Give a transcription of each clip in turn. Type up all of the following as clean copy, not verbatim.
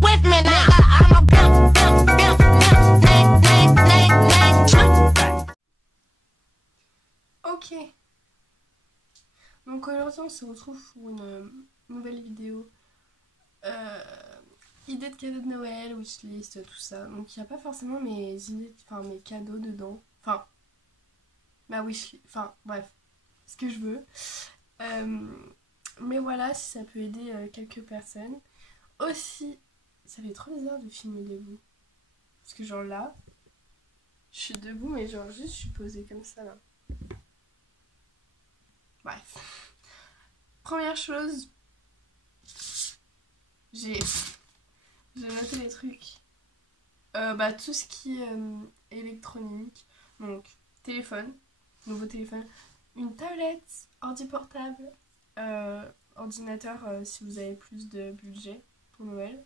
with me now. I'm a pimp, pimp, pimp, pimp, nay. Ok. Donc aujourd'hui on se retrouve pour une nouvelle vidéo. Idées de cadeaux de Noël, wishlist, tout ça. Donc il n'y a pas forcément mes idées, enfin mes cadeaux dedans. Enfin, ma wishlist, enfin bref, ce que je veux. Mais voilà, si ça peut aider quelques personnes. Aussi, ça fait trop bizarre de filmer debout. Parce que genre là, je suis debout mais genre juste je suis posée comme ça là. Bref. Première chose, j'ai noté les trucs. Tout ce qui est électronique. Donc, téléphone, nouveau téléphone, une tablette, ordi portable, ordinateur si vous avez plus de budget pour Noël.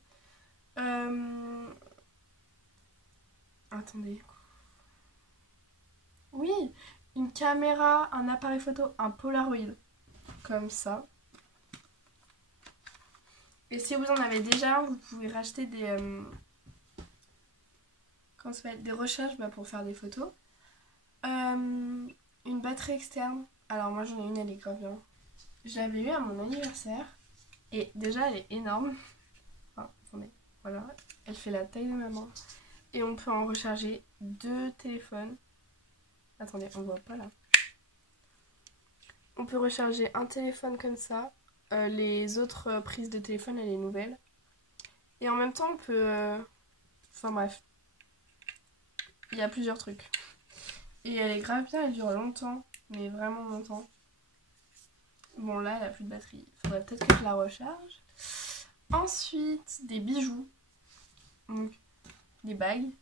Attendez. Oui, une caméra, un appareil photo, un Polaroid. Comme ça. Et si vous en avez déjà, vous pouvez racheter des... comment ça s'appelle, des recharges pour faire des photos. Une batterie externe. Alors moi j'en ai une, elle est grave bien. Je l'avais eu à mon anniversaire. Et déjà elle est énorme. Enfin, attendez, voilà. Elle fait la taille de ma main. Et on peut en recharger 2 téléphones. Attendez, on voit pas là. On peut recharger un téléphone comme ça. Les autres prises de téléphone, elle est nouvelle. Et en même temps, on peut... Enfin bref. Il y a plusieurs trucs. Et elle est grave bien, elle dure longtemps. Mais vraiment longtemps. Bon, là, elle a plus de batterie. Il faudrait peut-être que je la recharge. Ensuite, des bijoux. Donc, des bagues,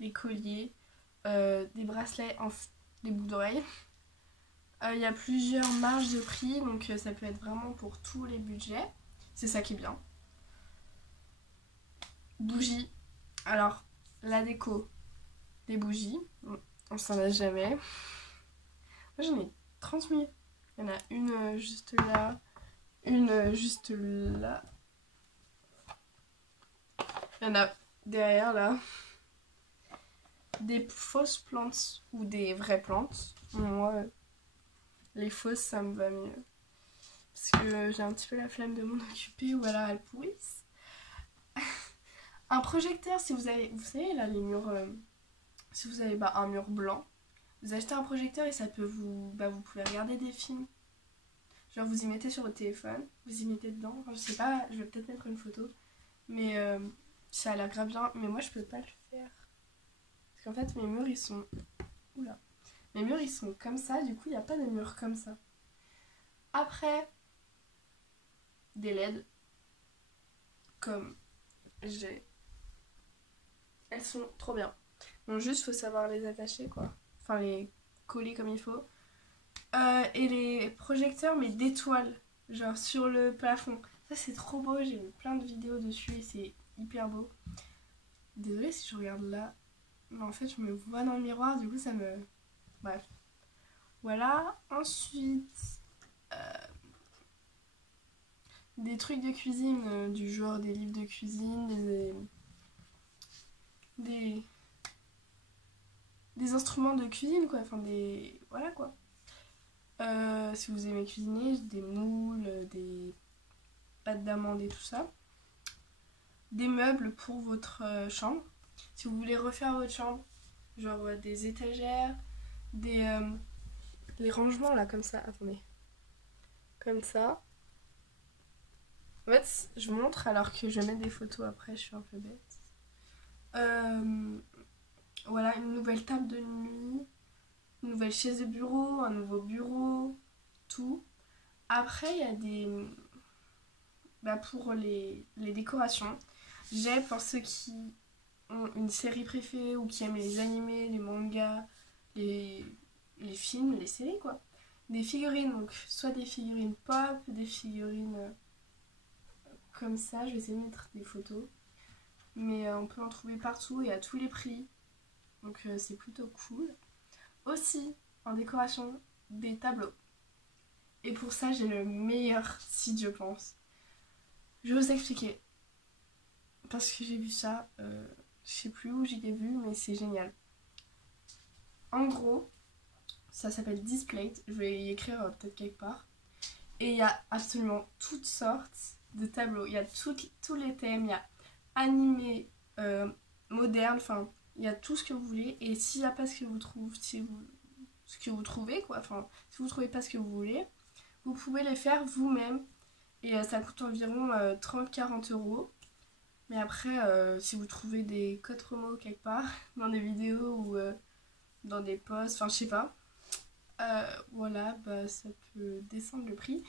des colliers, des bracelets, des boucles d'oreilles. Il y a plusieurs marges de prix, donc ça peut être vraiment pour tous les budgets. C'est ça qui est bien. Bougies. Alors, la déco, des bougies. On s'en lasse jamais. Moi, j'en ai 30 000. Il y en a une juste là, une juste là. Il y en a derrière là. Des fausses plantes ou des vraies plantes. Moi, les fausses, ça me va mieux. Parce que j'ai un petit peu la flemme de m'en occuper ou alors elles pourrissent. Un projecteur, si vous avez... Vous savez, là, les murs... si vous avez un mur blanc, vous achetez un projecteur et ça peut vous... vous pouvez regarder des films. Genre, vous y mettez sur votre téléphone, vous y mettez dedans. Enfin, je sais pas, je vais peut-être mettre une photo. Mais ça a l'air grave bien. Mais moi, je peux pas le faire. Parce qu'en fait, mes murs, ils sont... Oula. Mes murs, ils sont comme ça. Du coup, il n'y a pas de mur comme ça. Après, des LED. Comme j'ai... Elles sont trop bien. Bon, juste, faut savoir les attacher, quoi. Enfin, les coller comme il faut. Et les projecteurs, mais d'étoiles. Genre, sur le plafond. Ça, c'est trop beau. J'ai vu plein de vidéos dessus et c'est hyper beau. Désolée si je regarde là. Mais en fait, je me vois dans le miroir. Du coup, ça me... Bref. Voilà. Ensuite... des trucs de cuisine, du genre des livres de cuisine, des instruments de cuisine, quoi. Enfin, des... Voilà, quoi. Si vous aimez cuisiner, des moules, des pâtes d'amande et tout ça. Des meubles pour votre chambre. Si vous voulez refaire votre chambre, genre des étagères, les rangements, là, comme ça. Attendez. Comme ça. En fait, je vous montre alors que je mets des photos après, je suis un peu bête. Voilà, une nouvelle table de nuit, une nouvelle chaise de bureau, un nouveau bureau, tout. Après, il y a des... pour les décorations, j'ai pour ceux qui ont une série préférée ou qui aiment les animés, les mangas, les films, les séries, quoi. Des figurines, donc soit des figurines pop, des figurines... comme ça, je vais essayer de mettre des photos. Mais on peut en trouver partout et à tous les prix. Donc c'est plutôt cool. Aussi, en décoration, des tableaux. Et pour ça, j'ai le meilleur site, je pense. Je vais vous expliquer. parce que j'ai vu ça, je sais plus où j'y ai vu, mais c'est génial. En gros, ça s'appelle Displate, je vais y écrire peut-être quelque part. Et il y a absolument toutes sortes de tableaux. Il y a tous les thèmes, il y a animé, moderne, enfin, il y a tout ce que vous voulez. Et s'il n'y a pas ce que vous trouvez, ce que vous trouvez, quoi, enfin, si vous ne trouvez pas ce que vous voulez, vous pouvez les faire vous-même. Et ça coûte environ 30-40 euros. Mais après, si vous trouvez des codes promo quelque part, dans des vidéos ou dans des posts, enfin, je sais pas. Voilà, bah, ça peut descendre le prix.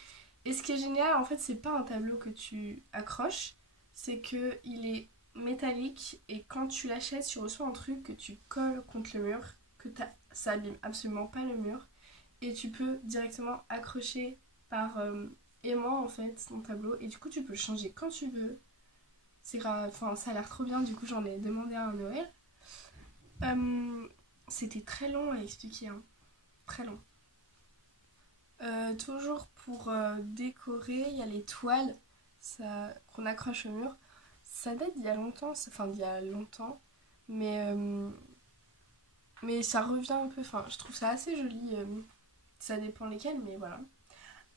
Et ce qui est génial, en fait, c'est pas un tableau que tu accroches, c'est que il est métallique et quand tu l'achètes, tu reçois un truc que tu colles contre le mur, ça abîme absolument pas le mur et tu peux directement accrocher par aimant en fait ton tableau et du coup tu peux le changer quand tu veux. Enfin, ça a l'air trop bien, du coup j'en ai demandé un à Noël. C'était très long à expliquer, hein. Très long. Toujours pour décorer, il y a les toiles qu'on accroche au mur. Ça date d'il y a longtemps, enfin d'il y a longtemps, mais ça revient un peu, enfin je trouve ça assez joli, ça dépend lesquelles, mais voilà.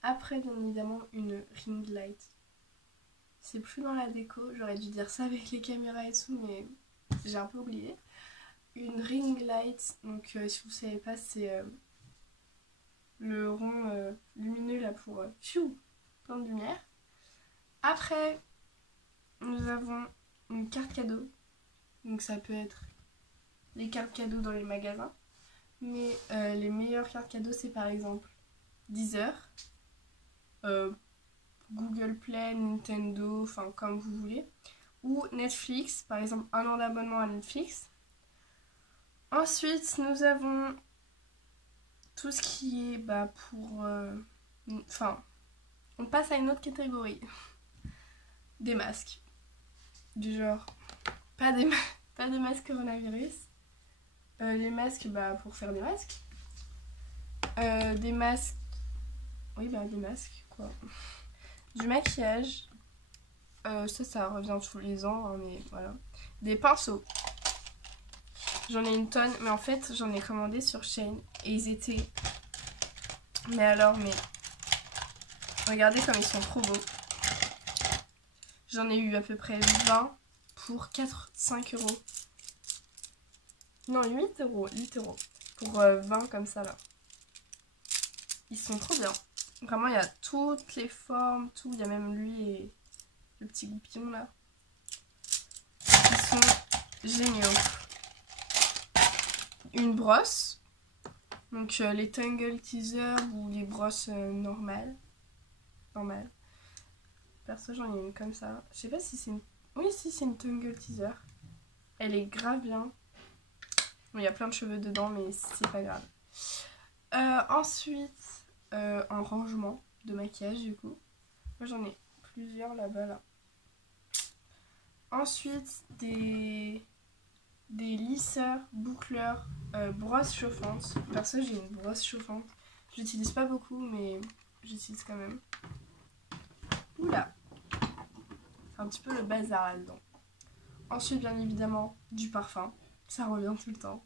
Après bien évidemment une ring light. C'est plus dans la déco, j'aurais dû dire ça avec les caméras et tout, mais j'ai un peu oublié. Une ring light, donc si vous savez pas, c'est le rond lumineux là pour plein de lumière. Après, nous avons une carte cadeau. Donc ça peut être les cartes cadeaux dans les magasins. Mais les meilleures cartes cadeaux, c'est par exemple Deezer, Google Play, Nintendo, enfin comme vous voulez. Ou Netflix, par exemple 1 an d'abonnement à Netflix. Ensuite, nous avons tout ce qui est pour... Enfin, on passe à une autre catégorie. Des masques. Du genre, pas des masques coronavirus. Les masques pour faire des masques. Des masques... Oui, des masques, quoi. Du maquillage. Ça revient tous les ans, hein, mais voilà. Des pinceaux. J'en ai une tonne, mais en fait, j'en ai commandé sur Shein. Et ils étaient... Mais alors, mais... Regardez comme ils sont trop beaux. J'en ai eu à peu près 20 pour 5 euros. Non, 8 euros. 8 euros. Pour 20 comme ça, là. Ils sont trop bien. Vraiment, il y a toutes les formes, tout. Il y a même lui et le petit goupillon, là. Ils sont géniaux. Une brosse. Donc, les Tangle Teaser ou les brosses normales. Perso, j'en ai une comme ça. Je sais pas si c'est une... Oui, si, c'est une Tangle Teaser. Elle est grave bien. Bon, il y a plein de cheveux dedans, mais c'est pas grave. Ensuite, un rangement de maquillage, du coup. Moi, j'en ai plusieurs là-bas, là. Ensuite, des lisseurs, boucleurs, brosses chauffantes. Perso, j'ai une brosse chauffante. Je l'utilise pas beaucoup, mais j'utilise quand même. Oula! C'est un petit peu le bazar là-dedans. Ensuite, bien évidemment, du parfum. Ça revient tout le temps.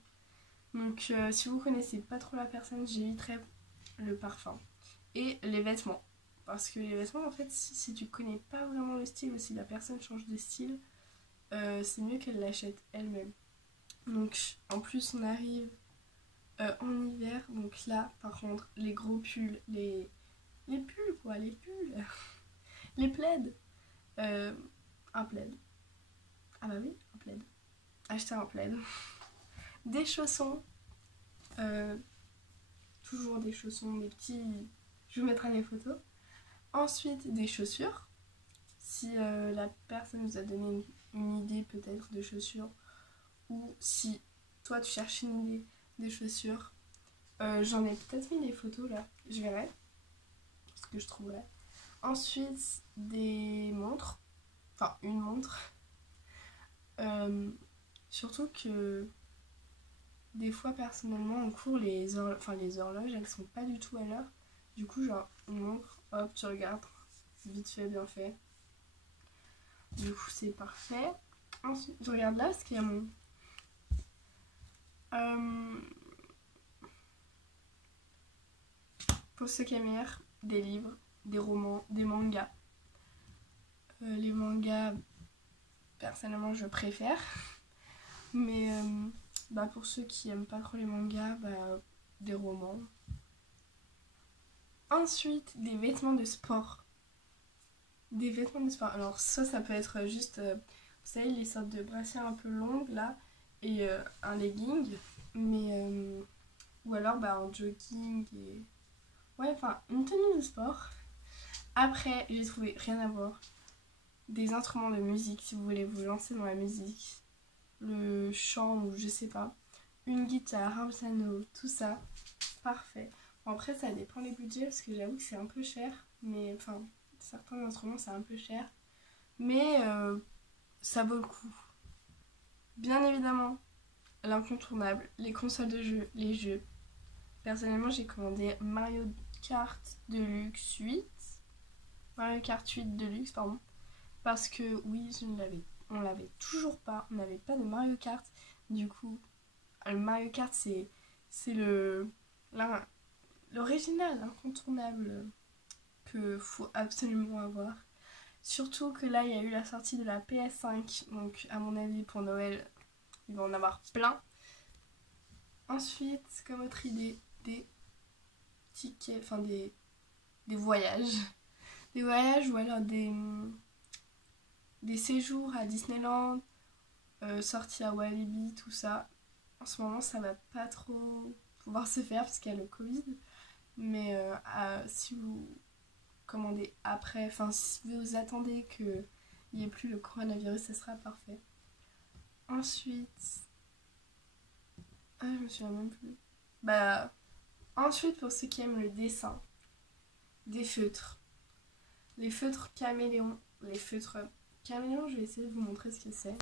Donc, si vous connaissez pas trop la personne, j'éviterai le parfum. Et les vêtements. Parce que les vêtements, en fait, si tu connais pas vraiment le style ou si la personne change de style, c'est mieux qu'elle l'achète elle-même. Donc, en plus, on arrive en hiver. Donc là, par contre, les gros pulls, les pulls, quoi, les pulls. Les plaids. Un plaid. Ah bah oui, un plaid. Acheter un plaid. Des chaussons. Toujours des chaussons, des petits... Je vous mettrai des photos. Ensuite, des chaussures. Si la personne vous a donné une idée peut-être de chaussures. Ou si toi tu cherches une idée de chaussures. J'en ai peut-être mis des photos là. Je verrai ce que je trouverai. Ensuite, des montres. Enfin, une montre. Surtout que des fois, personnellement, en cours, les horloges, elles sont pas du tout à l'heure. Du coup, genre, une montre, hop, tu regardes. Vite fait, bien fait. Du coup, c'est parfait. Ensuite, je regarde là parce qu'il y a mon... Pour ceux qui aiment lire, des livres, des romans, des mangas. Les mangas, personnellement, je préfère. Mais bah, pour ceux qui aiment pas trop les mangas, bah, des romans. Ensuite, des vêtements de sport. Des vêtements de sport. Alors ça peut être juste, vous savez, les sortes de brassières un peu longues là, et un legging. Mais, ou alors bah, un jogging et... Ouais, enfin, une tenue de sport. Après, j'ai trouvé rien à voir. Des instruments de musique, si vous voulez vous lancer dans la musique. Le chant ou je sais pas. Une guitare, un piano, tout ça. Parfait. Bon, après, ça dépend les budgets parce que j'avoue que c'est un peu cher. Mais enfin, certains instruments, c'est un peu cher. Mais ça vaut le coup. Bien évidemment, l'incontournable, les consoles de jeux, les jeux. Personnellement, j'ai commandé Mario Kart Deluxe 8. Mario Kart 8 Deluxe, pardon. Parce que oui, on l'avait toujours pas. On n'avait pas de Mario Kart. Du coup, le Mario Kart, c'est l'original, l'incontournable que faut absolument avoir. Surtout que là, il y a eu la sortie de la PS5. Donc, à mon avis, pour Noël, il va en avoir plein. Ensuite, comme autre idée, des tickets, enfin des voyages. Des voyages ou alors des séjours à Disneyland, sorties à Walibi, tout ça. En ce moment, ça va pas trop pouvoir se faire parce qu'il y a le Covid. Mais si vous commandez après, enfin si vous attendez qu'il n'y ait plus le coronavirus, ça sera parfait. Ensuite, je me souviens même plus. Bah, ensuite, pour ceux qui aiment le dessin, des feutres. Les feutres caméléons. Les feutres caméléons, je vais essayer de vous montrer ce que c'est.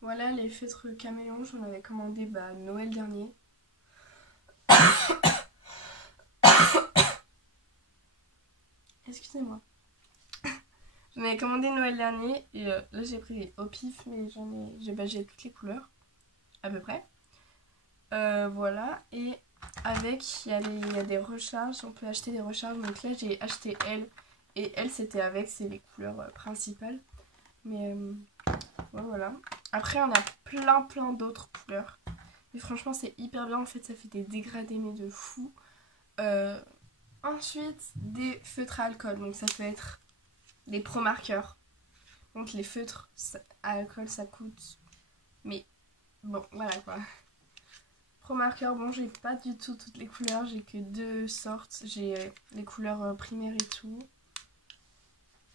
Voilà, les feutres caméléons, j'en avais commandé Noël dernier. Excusez-moi. J'en avais commandé Noël dernier et là j'ai pris au pif, mais j'ai toutes les couleurs, à peu près. Voilà, et avec, il y a des recharges, on peut acheter des recharges. Donc là j'ai acheté elle, et elle c'était avec, c'est les couleurs principales. Mais ouais, voilà. Après on a plein d'autres couleurs. Mais franchement c'est hyper bien, en fait ça fait des dégradés mais de fou. Ensuite des feutres à alcool, donc ça peut être des pro marqueurs. Donc les feutres à alcool ça coûte, mais bon voilà quoi. Pro marqueur, bon j'ai pas du tout toutes les couleurs, j'ai que deux sortes. J'ai les couleurs primaires et tout,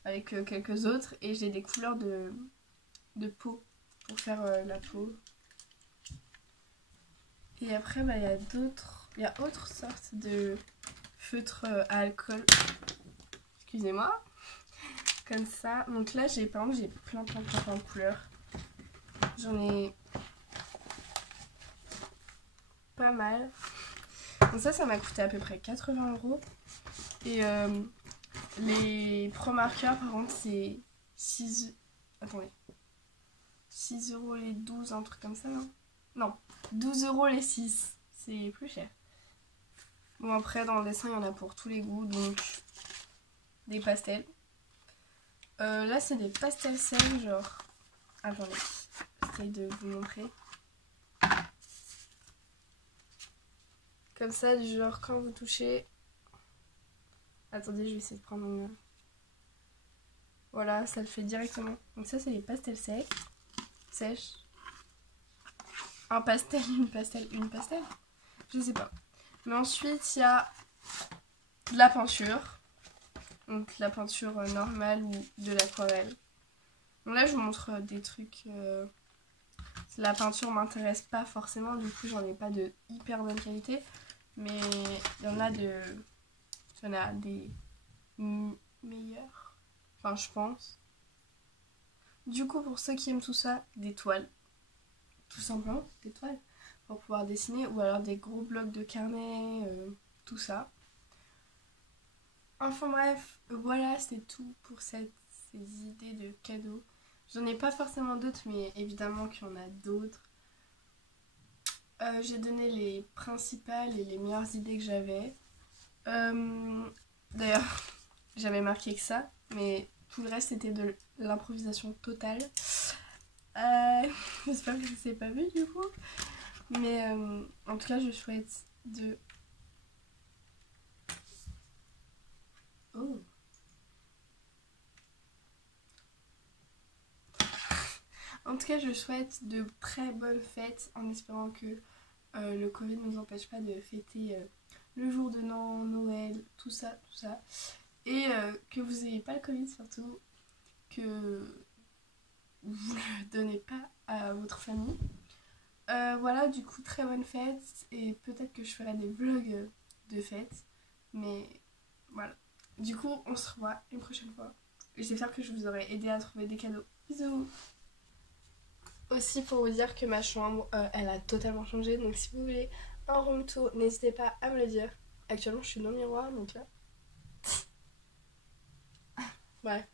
avec quelques autres, et j'ai des couleurs de peau pour faire la peau. Et après il y a autre sorte de feutres à alcool, excusez-moi, comme ça. Donc là par exemple j'ai plein de couleurs, j'en ai pas mal. Donc ça m'a coûté à peu près 80 €. Et les pro marqueurs par contre c'est 6... Attendez. 6 € les 12, un truc comme ça, non? Non, 12 € les 6. C'est plus cher. Bon après dans le dessin il y en a pour tous les goûts, donc des pastels. Là c'est des pastels secs genre... Attendez, j'essaye de vous montrer. Comme ça, du genre quand vous touchez... Attendez, je vais essayer de prendre une... Voilà, ça le fait directement. Donc ça, c'est les pastels secs. Sèches. Un pastel, une pastel. Je sais pas. Mais ensuite, il y a de la peinture. Donc la peinture normale ou de l'aquarelle. Donc là, je vous montre des trucs... La peinture m'intéresse pas forcément. Du coup, j'en ai pas de hyper bonne qualité. Mais il y en a des meilleurs. Enfin, je pense. Du coup, pour ceux qui aiment tout ça, des toiles. Tout simplement, des toiles. Pour pouvoir dessiner. Ou alors des gros blocs de carnet. Tout ça. Enfin bref, voilà, c'est tout pour ces idées de cadeaux. J'en ai pas forcément d'autres, mais évidemment qu'il y en a d'autres. J'ai donné les principales et les meilleures idées que j'avais. D'ailleurs, j'avais marqué que ça, mais tout le reste était de l'improvisation totale. J'espère que ça s'est pas vu du coup. Mais en tout cas, je souhaite de... Oh. En tout cas, je souhaite de très bonnes fêtes en espérant que le Covid ne nous empêche pas de fêter le jour de Noël, tout ça, tout ça. Et que vous n'ayez pas le Covid surtout, que vous ne le donnez pas à votre famille. Voilà, du coup, très bonne fête et peut-être que je ferai des vlogs de fête. Mais voilà. Du coup, on se revoit une prochaine fois. J'espère que je vous aurai aidé à trouver des cadeaux. Bisous! Aussi pour vous dire que ma chambre, elle a totalement changé. Donc si vous voulez un room tour, n'hésitez pas à me le dire. Actuellement, je suis dans le miroir, donc là... Ouais.